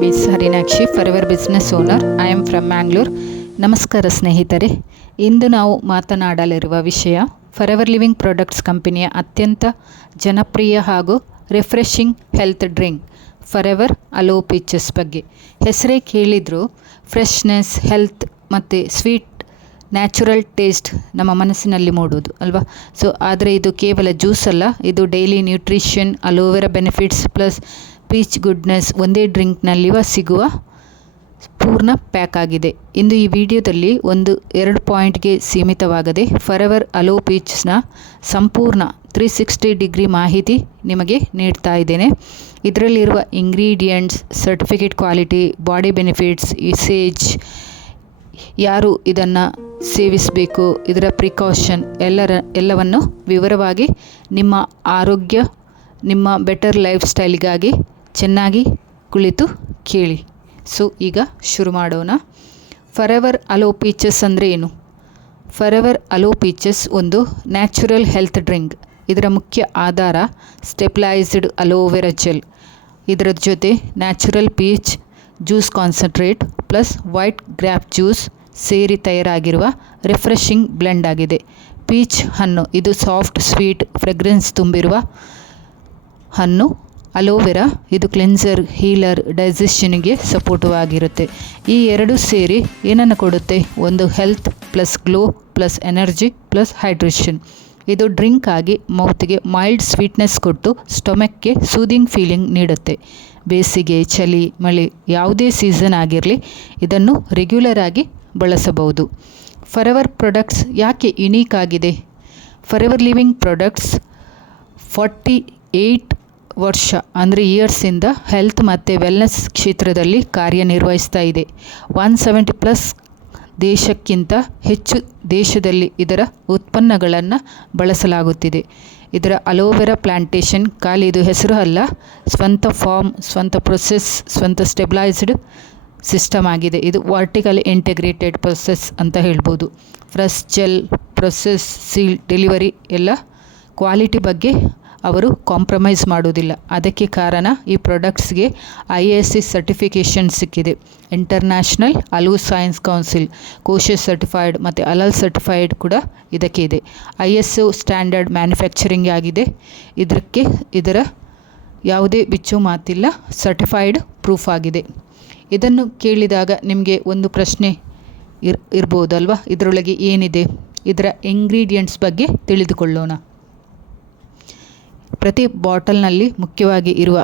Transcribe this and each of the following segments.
Name is Harinakshi, forever business owner. I am from Mangalore. ನಮಸ್ಕಾರ ಸ್ನೇಹಿತರೆ. ಇಂದು ನಾವು ಮಾತನಾಡಲಿರುವ ವಿಷಯ ಫಾರೆವರ್ ಲಿವಿಂಗ್ ಪ್ರಾಡಕ್ಟ್ಸ್ ಕಂಪನಿಯ ಅತ್ಯಂತ ಜನಪ್ರಿಯ ಹಾಗೂ refreshing health drink forever aloe peaches ಬಗ್ಗೆ. ಹೆಸರೇ ಕೇಳಿದ್ರು ಫ್ರೆಶ್ನೆಸ್, ಹೆಲ್ತ್ ಮತ್ತು ಸ್ವೀಟ್ ನ್ಯಾಚುರಲ್ ಟೇಸ್ಟ್ ನಮ್ಮ ಮನಸ್ಸಿನಲ್ಲಿ ಮೂಡೋದು ಅಲ್ವಾ. ಆದರೆ ಇದು ಕೇವಲ ಜ್ಯೂಸ್ ಅಲ್ಲ, ಇದು daily nutrition, aloe vera benefits plus peach goodness ಒಂದೇ ಡ್ರಿಂಕ್ನಲ್ಲಿ ಸಿಗುವ ಪೂರ್ಣ ಪ್ಯಾಕ್ ಆಗಿದೆ. ಇಂದು ಈ ವಿಡಿಯೋದಲ್ಲಿ 1-2 ಪಾಯಿಂಟ್ಗೆ ಸೀಮಿತವಾಗದೆ ಫಾರೆವರ್ ಅಲೋ ಪೀಚ್ಸ್ನ ಸಂಪೂರ್ಣ 360 ಡಿಗ್ರಿ ಮಾಹಿತಿ ನಿಮಗೆ ನೀಡ್ತಾ ಇದ್ದೇನೆ. ಇದರಲ್ಲಿರುವ ingredients, certificate quality, body benefits, usage, ಯಾರು ಇದನ್ನು ಸೇವಿಸಬೇಕು, ಇದರ ಪ್ರಿಕಾಷನ್ ಎಲ್ಲವನ್ನು ವಿವರವಾಗಿ ನಿಮ್ಮ ಆರೋಗ್ಯ, ನಿಮ್ಮ ಬೆಟರ್ ಲೈಫ್ ಸ್ಟೈಲ್ಗಾಗಿ ಚೆನ್ನಾಗಿ ಕುಳಿತು ಕೇಳಿ. ಈಗ ಶುರು ಮಾಡೋಣ. ಫಾರೆವರ್ ಅಲೋ ಪೀಚಸ್ ಅಂದರೆ ಏನು? ಫಾರೆವರ್ ಅಲೋ ಪೀಚಸ್ ಒಂದು ನ್ಯಾಚುರಲ್ ಹೆಲ್ತ್ ಡ್ರಿಂಕ್. ಇದರ ಮುಖ್ಯ ಆಧಾರ ಸ್ಟೆಬಿಲೈಸ್ಡ್ ಅಲೋವೆರಾ ಜೆಲ್. ಇದರ ಜೊತೆ natural peach juice concentrate plus white ಗ್ರ್ಯಾಪ್ juice ಸೇರಿ ತಯಾರಾಗಿರುವ ರಿಫ್ರೆಶಿಂಗ್ ಬ್ಲೆಂಡ್ ಆಗಿದೆ. ಪೀಚ್ ಹಣ್ಣು ಇದು ಸಾಫ್ಟ್, ಸ್ವೀಟ್, ಫ್ರೆಗ್ರೆನ್ಸ್ ತುಂಬಿರುವ ಹಣ್ಣು. ಅಲೋವೆರಾ ಇದು ಕ್ಲೆನ್ಸರ್, ಹೀಲರ್, ಡೈಜೆಷನ್ಗೆ ಸಪೋರ್ಟಿವಾಗಿರುತ್ತೆ. ಈ ಎರಡು ಸೇರಿ ಏನನ್ನು ಕೊಡುತ್ತೆ? ಒಂದು health plus glow plus energy plus hydration. ಇದು ಡ್ರಿಂಕ್ ಆಗಿ ಮೌತ್ಗೆ ಮೈಲ್ಡ್ ಸ್ವೀಟ್ನೆಸ್ ಕೊಟ್ಟು ಸ್ಟೊಮಕ್ಗೆ ಸೂದಿಂಗ್ ಫೀಲಿಂಗ್ ನೀಡುತ್ತೆ. ಬೇಸಿಗೆ, ಚಳಿ, ಮಳೆ ಯಾವುದೇ ಸೀಸನ್ ಆಗಿರಲಿ ಇದನ್ನು ರೆಗ್ಯುಲರ್ ಆಗಿ ಬಳಸಬಹುದು. ಫಾರೆವರ್ ಪ್ರಾಡಕ್ಟ್ಸ್ ಯಾಕೆ ಯುನೀಕ್ ಆಗಿದೆ? ಫಾರೆವರ್ ಲಿವಿಂಗ್ ಪ್ರಾಡಕ್ಟ್ಸ್ 48 ವರ್ಷ ಅಂದರೆ ಇಯರ್ಸಿಂದ ಹೆಲ್ತ್ ಮತ್ತು ವೆಲ್ನೆಸ್ ಕ್ಷೇತ್ರದಲ್ಲಿ ಕಾರ್ಯನಿರ್ವಹಿಸ್ತಾ ಇದೆ. 170+ ದೇಶಕ್ಕಿಂತ ಹೆಚ್ಚು ದೇಶದಲ್ಲಿ ಇದರ ಉತ್ಪನ್ನಗಳನ್ನು ಬಳಸಲಾಗುತ್ತಿದೆ. ಇದರ ಅಲೋವೆರಾ ಪ್ಲಾಂಟೇಶನ್ ಖಾಲಿ ಇದು ಹೆಸರು ಅಲ್ಲ, ಸ್ವಂತ ಫಾರ್ಮ್, ಸ್ವಂತ ಪ್ರೊಸೆಸ್, ಸ್ವಂತ ಸ್ಟೆಬಿಲೈಸ್ಡ್ ಸಿಸ್ಟಮ್ ಆಗಿದೆ. ಇದು ವರ್ಟಿಕಲಿ ಇಂಟಿಗ್ರೇಟೆಡ್ ಪ್ರೊಸೆಸ್ ಅಂತ ಹೇಳ್ಬೋದು. Fresh gel, process, seal, delivery ಎಲ್ಲ ಕ್ವಾಲಿಟಿ ಬಗ್ಗೆ ಅವರು ಕಾಂಪ್ರಮೈಸ್ ಮಾಡೋದಿಲ್ಲ. ಅದಕ್ಕೆ ಕಾರಣ ಈ ಪ್ರಾಡಕ್ಟ್ಸ್ಗೆ IASC ಸರ್ಟಿಫಿಕೇಷನ್ ಸಿಕ್ಕಿದೆ. International aloe science council kosher certified ಮತ್ತು ಅಲಲ್ ಸರ್ಟಿಫೈಡ್ ಕೂಡ ಇದಕ್ಕೆ ಇದೆ. ISO ಸ್ಟ್ಯಾಂಡರ್ಡ್ ಮ್ಯಾನುಫ್ಯಾಕ್ಚರಿಂಗ್ ಆಗಿದೆ. ಇದರ ಯಾವುದೇ ಬಿಚ್ಚು ಮಾತಿಲ್ಲ, ಸರ್ಟಿಫೈಡ್ ಪ್ರೂಫ್ ಆಗಿದೆ. ಇದನ್ನು ಕೇಳಿದಾಗ ನಿಮಗೆ ಒಂದು ಪ್ರಶ್ನೆ ಇರ್ಬೋದಲ್ವ, ಇದರೊಳಗೆ ಏನಿದೆ? ಇದರ ಇಂಗ್ರೀಡಿಯೆಂಟ್ಸ್ ಬಗ್ಗೆ ತಿಳಿದುಕೊಳ್ಳೋಣ. ಪ್ರತಿ ಬಾಟಲ್ನಲ್ಲಿ ಮುಖ್ಯವಾಗಿ ಇರುವ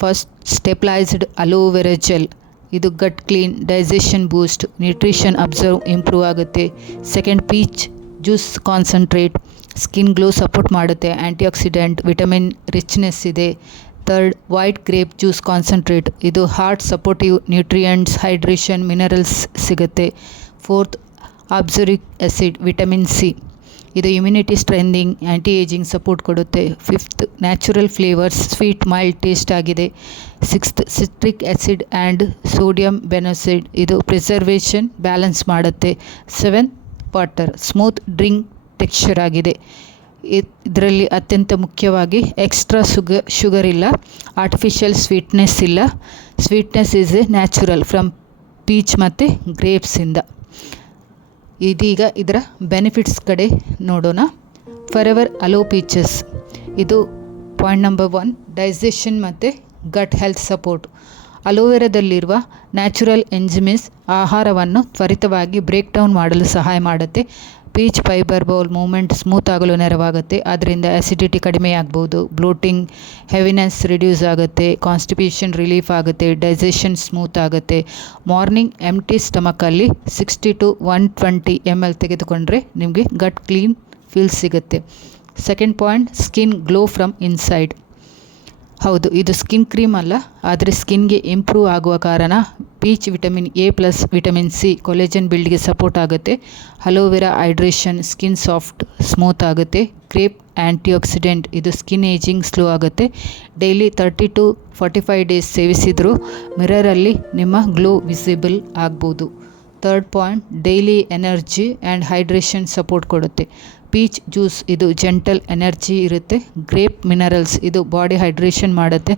ಫಸ್ಟ್ ಸ್ಟೆಬಿಲೈಸ್ಡ್ ಅಲೋವೆರಾ ಜೆಲ್. ಇದು gut clean, digestion boost, nutrition absorb improve ಆಗುತ್ತೆ. Second peach juice concentrate, skin glow support ಮಾಡುತ್ತೆ. ಆ್ಯಂಟಿ ಆಕ್ಸಿಡೆಂಟ್, ವಿಟಮಿನ್ ರಿಚ್ನೆಸ್ ಇದೆ. Third white grape juice concentrate, ಇದು heart supportive, nutrients, hydration, minerals ಸಿಗುತ್ತೆ. Fourth ಅಬ್ಸೊರಿಕ್ acid, vitamin C, ಇದು immunity strengthening, anti ageing support ಕೊಡುತ್ತೆ. Fifth natural flavours, sweet mild taste ಆಗಿದೆ. Sixth citric acid and sodium benzoate, ಇದು preservation balance ಮಾಡುತ್ತೆ. Seventh water, smooth drink texture ಆಗಿದೆ. ಇದರಲ್ಲಿ ಅತ್ಯಂತ ಮುಖ್ಯವಾಗಿ ಎಕ್ಸ್ಟ್ರಾ ಶುಗರ್ ಇಲ್ಲ, ಆರ್ಟಿಫಿಷಿಯಲ್ ಸ್ವೀಟ್ನೆಸ್ ಇಲ್ಲ. Sweetness is A natural from peach ಮತ್ತು ಗ್ರೇಪ್ಸಿಂದ. ಇದೀಗ ಇದರ ಬೆನಿಫಿಟ್ಸ್ ಕಡೆ ನೋಡೋಣ. ಫಾರೆವರ್ ಅಲೋ ಪೀಚಸ್ ಇದು ಪಾಯಿಂಟ್ ನಂಬರ್ 1, ಡೈಜೆಷನ್ ಮತ್ತು ಗಟ್ ಹೆಲ್ತ್ ಸಪೋರ್ಟ್. ಅಲೋವೆರಾದಲ್ಲಿರುವ ನ್ಯಾಚುರಲ್ ಎಂಜಿಮ್ಸ್ ಆಹಾರವನ್ನು ತ್ವರಿತವಾಗಿ ಬ್ರೇಕ್ ಡೌನ್ ಮಾಡಲು ಸಹಾಯ ಮಾಡುತ್ತೆ. Peach fibre bowl movement smooth ಆಗಲು ನೆರವಾಗುತ್ತೆ. ಅದರಿಂದ ಆ್ಯಸಿಡಿಟಿ ಕಡಿಮೆ ಆಗ್ಬೋದು, ಬ್ಲೋಟಿಂಗ್, ಹೆವಿನೆಸ್ ರಿಡ್ಯೂಸ್ ಆಗುತ್ತೆ, ಕಾನ್ಸ್ಟಿಪೇಷನ್ ರಿಲೀಫ್ ಆಗುತ್ತೆ, ಡೈಜೆಷನ್ ಸ್ಮೂತ್ ಆಗುತ್ತೆ. ಮಾರ್ನಿಂಗ್ ಎಂಟಿ ಸ್ಟಮಕಲ್ಲಿ 60 to 120 ml ತೆಗೆದುಕೊಂಡ್ರೆ ನಿಮಗೆ ಗಟ್ ಕ್ಲೀನ್ ಫೀಲ್ ಸಿಗುತ್ತೆ. Second point, skin glow from inside. ಹೌದು, ಇದು ಸ್ಕಿನ್ ಕ್ರೀಮ್ ಅಲ್ಲ, ಆದರೆ ಸ್ಕಿನ್ಗೆ ಇಂಪ್ರೂವ್ ಆಗುವ ಕಾರಣ peach vitamin A plus vitamin C collagen ಬಿಲ್ಡ್ಗೆ ಸಪೋರ್ಟ್ ಆಗುತ್ತೆ. Aloe vera hydration, skin soft smooth ಆಗುತ್ತೆ. ಗ್ರೇಪ್ ಆ್ಯಂಟಿ ಆಕ್ಸಿಡೆಂಟ್, ಇದು ಸ್ಕಿನ್ ಏಜಿಂಗ್ ಸ್ಲೋ ಆಗುತ್ತೆ. ಡೈಲಿ 30 to 45 days ಸೇವಿಸಿದರೂ ಮಿರರಲ್ಲಿ ನಿಮ್ಮ ಗ್ಲೋ ವಿಸಿಬಲ್ ಆಗ್ಬೋದು. Third point, daily energy and hydration support ಕೊಡುತ್ತೆ. ಪೀಚ್ ಜ್ಯೂಸ್ ಇದು ಜೆಂಟಲ್ ಎನರ್ಜಿ ಇರುತ್ತೆ. ಗ್ರೇಪ್ ಮಿನರಲ್ಸ್ ಇದು ಬಾಡಿ ಹೈಡ್ರೇಷನ್ ಮಾಡುತ್ತೆ.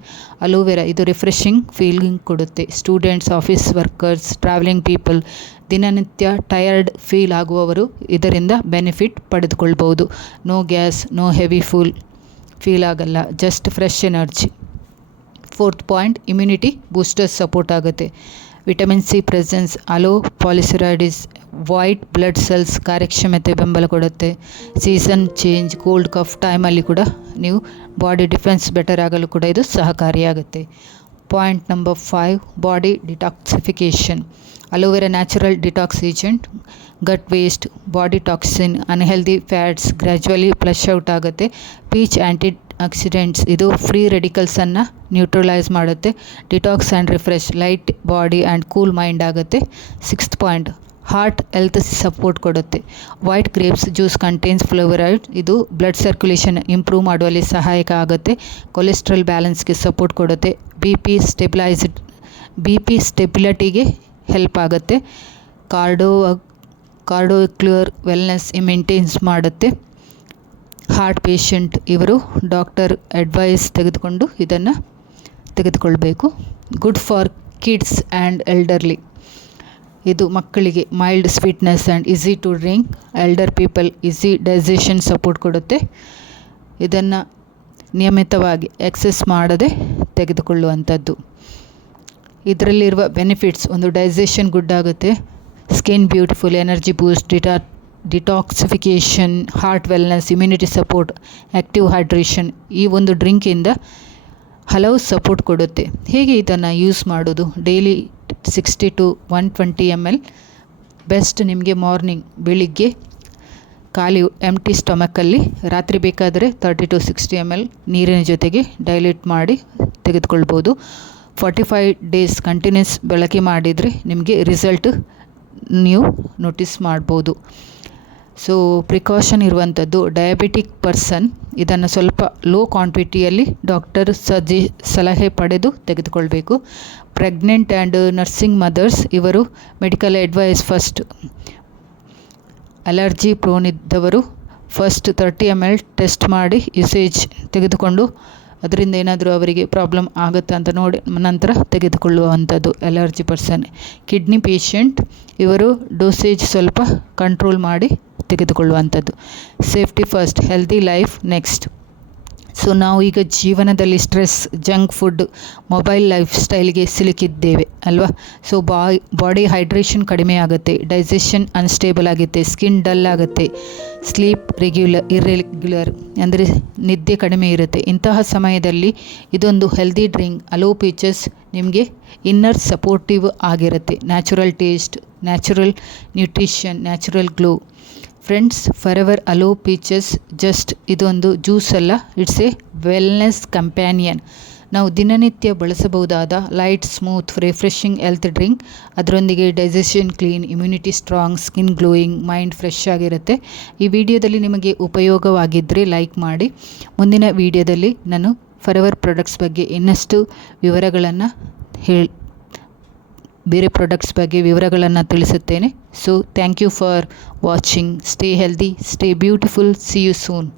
ಅಲೋವೆರಾ ಇದು ರಿಫ್ರೆಶಿಂಗ್ ಫೀಲಿಂಗ್ ಕೊಡುತ್ತೆ. Students, office workers, travelling people, ದಿನನಿತ್ಯ ಟಯರ್ಡ್ ಫೀಲ್ ಆಗುವವರು ಇದರಿಂದ ಬೆನಿಫಿಟ್ ಪಡೆದುಕೊಳ್ಬೋದು. No gas, no heavy feel ಆಗಲ್ಲ, just fresh energy. 4th point, immunity boosters support ಆಗುತ್ತೆ. Vitamin C presence, aloe polysaccharides white blood cells ಕಾರ್ಯಕ್ಷಮತೆ ಬೆಂಬಲ ಕೊಡುತ್ತೆ. ಸೀಸನ್ ಚೇಂಜ್, ಕೋಲ್ಡ್ ಕಫ್ ಟೈಮಲ್ಲಿ ಕೂಡ ನೀವು ಬಾಡಿ ಡಿಫೆನ್ಸ್ ಬೆಟರ್ ಆಗಲು ಕೂಡ ಇದು ಸಹಕಾರಿಯಾಗುತ್ತೆ. Point number 5, body detoxification. Aloe vera natural detox agent. Gut waste, body toxin, unhealthy fats gradually flush out ಆಗುತ್ತೆ. ಪೀಚ್ ಆ್ಯಂಟಿ ಆಕ್ಸಿಡೆಂಟ್ಸ್ ಇದು ಫ್ರೀ ರೆಡಿಕಲ್ಸನ್ನು ನ್ಯೂಟ್ರಲೈಸ್ ಮಾಡುತ್ತೆ. Detox and refresh, light body and cool mind ಆಗುತ್ತೆ. 6th point, heart health support ಕೊಡುತ್ತೆ. White grapes juice contains fluoride, ಇದು blood circulation improve ಮಾಡುವಲ್ಲಿ ಸಹಾಯಕ ಆಗುತ್ತೆ. ಕೊಲೆಸ್ಟ್ರಾಲ್ ಬ್ಯಾಲೆನ್ಸ್ಗೆ ಸಪೋರ್ಟ್ ಕೊಡುತ್ತೆ. ಬಿ ಪಿ ಸ್ಟೆಬಿಲಿಟಿಗೆ ಹೆಲ್ಪ್ ಆಗುತ್ತೆ. ಕಾರ್ಡಿಯೋಕ್ಯುಲರ್ ವೆಲ್ನೆಸ್ ಮೇಂಟೈನ್ಸ್ ಮಾಡುತ್ತೆ. ಹಾರ್ಟ್ ಪೇಷಂಟ್ ಇವರು ಡಾಕ್ಟರ್ ಅಡ್ವೈಸ್ ತೆಗೆದುಕೊಂಡು ಇದನ್ನು ತೆಗೆದುಕೊಳ್ಬೇಕು. Good for kids and elderly, ಇದು ಮಕ್ಕಳಿಗೆ mild sweetness and easy to drink. Elder people easy digestion support ಕೊಡುತ್ತೆ. ಇದನ್ನು ನಿಯಮಿತವಾಗಿ ಎಕ್ಸಸ್ ಮಾಡದೆ ತೆಗೆದುಕೊಳ್ಳುವಂಥದ್ದು. ಇದರಲ್ಲಿರುವ ಬೆನಿಫಿಟ್ಸ್, ಒಂದು ಡೈಜೆಷನ್ ಗುಡ್ ಆಗುತ್ತೆ, skin beautiful, energy boost, detoxification, heart wellness, immunity support, active hydration. ಈ ಒಂದು ಡ್ರಿಂಕಿಂದ ಹಲವು ಸಪೋರ್ಟ್ ಕೊಡುತ್ತೆ. ಹೇಗೆ ಇದನ್ನು ಯೂಸ್ ಮಾಡೋದು? Daily 60 to 120 ml best. ನಿಮಗೆ ಮಾರ್ನಿಂಗ್ ಬೆಳಿಗ್ಗೆ ಖಾಲಿ ಎಂಟಿ ಸ್ಟಮಕಲ್ಲಿ, ರಾತ್ರಿ ಬೇಕಾದರೆ 30 to 60 ml ನೀರಿನ ಜೊತೆಗೆ ಡೈಲ್ಯೂಟ್ ಮಾಡಿ ತೆಗೆದುಕೊಳ್ಬೋದು. 45 days ಕಂಟಿನ್ಯೂಸ್ ಬಳಕೆ ಮಾಡಿದರೆ ನಿಮಗೆ ರಿಸಲ್ಟ್ ನೀವು ನೋಟಿಸ್ ಮಾಡ್ಬೋದು. ಸೊ ಪ್ರಿಕಾಷನ್ ಇರುವಂಥದ್ದು, ಡಯಾಬಿಟಿಕ್ ಪರ್ಸನ್ ಇದನ್ನು ಸ್ವಲ್ಪ ಲೋ ಕ್ವಾಂಟಿಟಿಯಲ್ಲಿ ಡಾಕ್ಟರ್ ಸಲಹೆ ಪಡೆದು ತೆಗೆದುಕೊಳ್ಬೇಕು. ಪ್ರೆಗ್ನೆಂಟ್ ಆ್ಯಂಡ್ ನರ್ಸಿಂಗ್ ಮದರ್ಸ್ ಇವರು medical advice first. Allergy prone ಇದ್ದವರು ಫಸ್ಟ್ 30 ml ಟೆಸ್ಟ್ ಮಾಡಿ ಯೂಸೇಜ್ ತೆಗೆದುಕೊಂಡು ಅದರಿಂದ ಏನಾದರೂ ಅವರಿಗೆ ಪ್ರಾಬ್ಲಮ್ ಆಗುತ್ತಾ ಅಂತ ನೋಡಿ ನಂತರ ತೆಗೆದುಕೊಳ್ಳುವಂಥದ್ದು. Allergy person. ಕಿಡ್ನಿ ಪೇಷಂಟ್ ಇವರು ಡೋಸೇಜ್ ಸ್ವಲ್ಪ ಕಂಟ್ರೋಲ್ ಮಾಡಿ ತೆಗೆದುಕೊಳ್ಳುವಂಥದ್ದು. Safety first, healthy life next. So ನಾವು ಈಗ ಜೀವನದಲ್ಲಿ stress, junk food, mobile life ಸ್ಟೈಲ್ಗೆ ಸಿಲುಕಿದ್ದೇವೆ ಅಲ್ವಾ. ಸೊ ಬಾಡಿ ಹೈಡ್ರೇಷನ್ ಕಡಿಮೆ ಆಗುತ್ತೆ, ಡೈಜೆಷನ್ ಅನ್ಸ್ಟೇಬಲ್ ಆಗುತ್ತೆ, ಸ್ಕಿನ್ ಡಲ್ ಆಗುತ್ತೆ, ಸ್ಲೀಪ್ ಇರ್ರೆಗ್ಯುಲರ್ ಅಂದರೆ ನಿದ್ದೆ ಕಡಿಮೆ ಇರುತ್ತೆ. ಇಂತಹ ಸಮಯದಲ್ಲಿ ಇದೊಂದು ಹೆಲ್ದಿ ಡ್ರಿಂಕ್ ಅಲೋ ಪೀಚಸ್ ನಿಮಗೆ ಇನ್ನರ್ ಸಪೋರ್ಟಿವ್ ಆಗಿರುತ್ತೆ. Natural taste, natural nutrition, natural glow. Friends, forever aloe peaches just ಇದೊಂದು ಜ್ಯೂಸ್ ಅಲ್ಲ, ಇಟ್ಸ್ ಎ ವೆಲ್ನೆಸ್ ಕಂಪ್ಯಾನಿಯನ್. ನಾವು ದಿನನಿತ್ಯ ಬಳಸಬಹುದಾದ light, smooth, refreshing health drink. ಅದರೊಂದಿಗೆ digestion clean, immunity strong, skin glowing, mind fresh ಆಗಿರುತ್ತೆ. ಈ ವಿಡಿಯೋದಲ್ಲಿ ನಿಮಗೆ ಉಪಯೋಗವಾಗಿದ್ದರೆ ಲೈಕ್ ಮಾಡಿ. ಮುಂದಿನ ವಿಡಿಯೋದಲ್ಲಿ ನಾನು ಫಾರೆವರ್ ಪ್ರಾಡಕ್ಟ್ಸ್ ಬಗ್ಗೆ ಇನ್ನಷ್ಟು ವಿವರಗಳನ್ನು ಬೇರೆ ಪ್ರಾಡಕ್ಟ್ಸ್ ಬಗ್ಗೆ ವಿವರಗಳನ್ನು ತಿಳಿಸುತ್ತೇನೆ. So thank you for watching. Stay healthy, stay beautiful. See you soon.